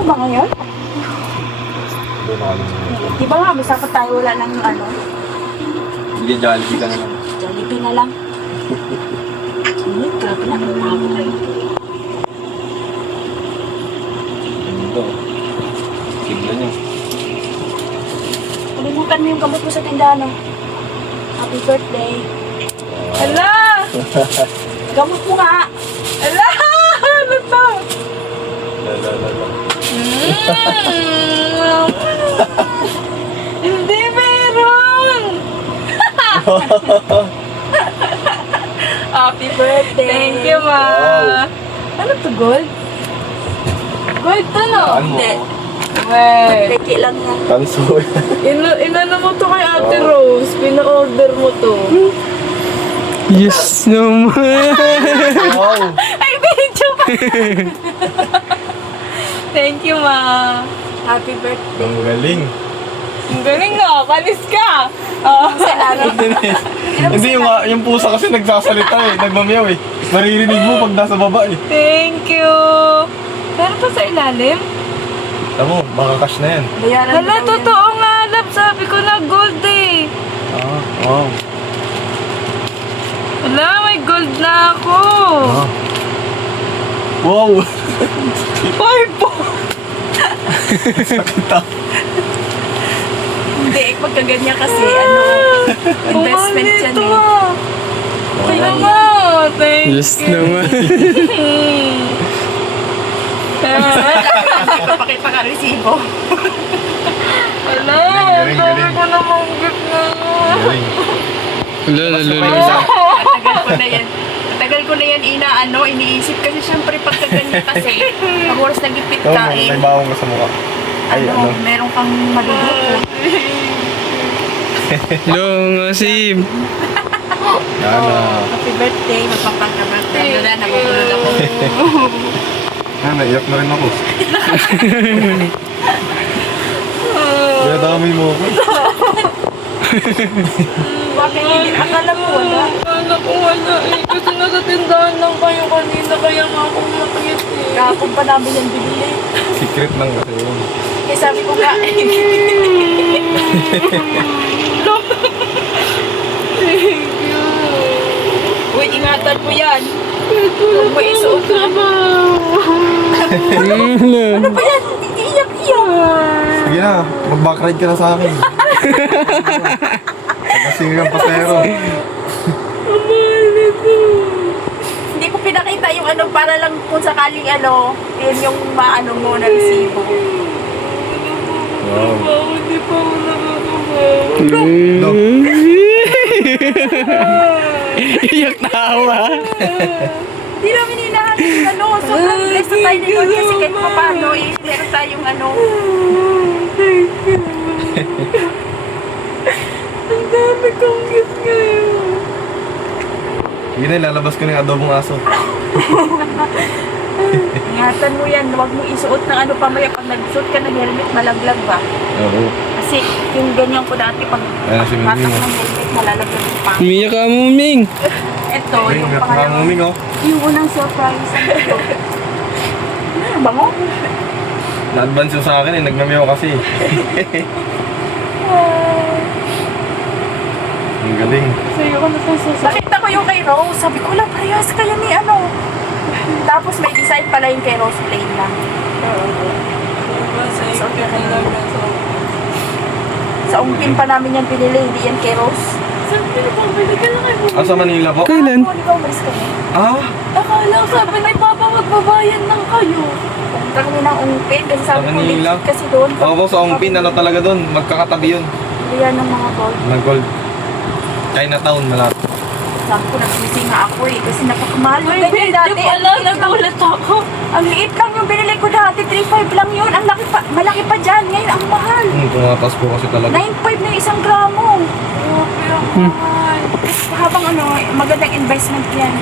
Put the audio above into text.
mo ba ngayon? Doon na kami. Di ba nga, basta pa tayo wala nang ano. Hindi, Jollibee ka na lang. Jollibee na lang. Grabe na. Ito. Tignan nyo. Kalimutan mo yung gamot mo sa tindahan, no? Happy birthday. Hala! Gamot mo nga. Hala! Ano to? Lala. Hindi meron! Happy birthday! Thank you, ma. Wow. Ano to, gold? Gold to, no? Ano? Hindi. Wait. Peki lang yan. Tanso. Inano mo to kay Ate Rose. Pina-order mo to. Yes naman. Wow. Ay, video pa! Thank you, ma. Happy birthday. Ang galing. Ang galing nga. Panis ka. Oh. Hindi, yung pusa kasi nagsasalita eh. Nagmamiyaw eh. Maririnig mo pag nasa baba eh. Thank you. Meron pa sa ilalim? Tamo, baka cash na yan. Bayaran Hala, totoo nga, love. Sabi ko na gold eh. Ah, wow. Hala, may gold na ako. Ah. Wow. Five po. Sakit ah. Hindi, pagkaganyan kasi, ano, investment yan ito, eh. ah. Kaya nga. Thank Yes you. naman. Pakita ka resibo. Hala, Galing, sabi galing. ko namang gift na yun. Galing. Lala. Tagal ko na yan. Tagal ko na yan iniisip kasi syempre pagkaganyan kasi, pag oras nagipit Ito, ka eh, may bawang ka sa mukha. Ay, ano? meron kang malulot. Long asim. Yana. Happy birthday, magpapagka-birthday. Wala, nabubulol ako. Ah, naiyak na rin ako. Kaya dami mo ako. Bakit hindi? Akala mo wala. Akala ko wala eh. Kasi nasa tindahan lang kayo kanina. Kaya nga ako matangit eh. Kahapon pa namin yan bibili. Secret lang kasi yun. Kaya sabi ko nga, Thank you. uy, ingatan mo yan. Huwag mo isuot na. Ano ba yan? Iiyak-iyak. Sige na, mag-backride ka na sa akin. Kasi yung pasero. Hindi ko pinakita yung ano, para lang kung sakaling ano, yun yung maano mo na resibo. Wow. Hindi pa ako nakakabaw. No. Iyak tawa. Hindi namin hinahanap yung ano, sobrang blessed na tayo nito kasi kahit pa paano, eh, meron tayong ano. Thank you. Ang dami kong gift ngayon. Sige na, lalabas ko na yung adobong aso. Ingatan mo yan, huwag mo isuot ng ano pamaya pag nagsuot ka ng helmet, malaglag ba? Oo. Kasi yung ganyan ko dati pag Ayan si patak Miming. ng helmet, malalaglag yung pang. Umiyak ka mo, Ming. Ito, Ay, yung ang pangalawa. muming oh. Yung unang surprise. Ano bango? Na-advance yung sa akin eh, nagmamiyaw kasi. Ang galing. Sa'yo ko na sasasabi. Nakita ko yung kay Rose, sabi ko, wala, parehas kaya ni ano. Tapos may design pala yung kay Rose, plain lang. Sa'yo ko kailangan sa... Sa ungpin pa namin yan pinili, hindi yan kay Rose. Saan pinapabili ka lang kayo? Ah, sa Manila po? Kailan? Ano, di ba umalis kami? Ah, Akala ko sabi ni Papa magbabayan lang kayo. Pumunta kami ng ungpin kasi sabi Sa ko, Manila? legit kasi doon. oo po, sa Ongpin, ano talaga doon, magkakatabi yun. Yan ng mga gold. Ng gold. Chinatown, malapit. Sabi ko, nagsisi nga ako eh, kasi napakamahal. May Ganyan video dati, pala, ang liit lang. nagulat ako. Ang liit lang yung binili ko dati, 3.5 lang yun. Ang laki pa, malaki pa dyan. Ngayon, ang mahal. Tumatas po kasi talaga. 9.5 na yung 1 gramo. Grabe ako. Habang ano, magandang investment yan.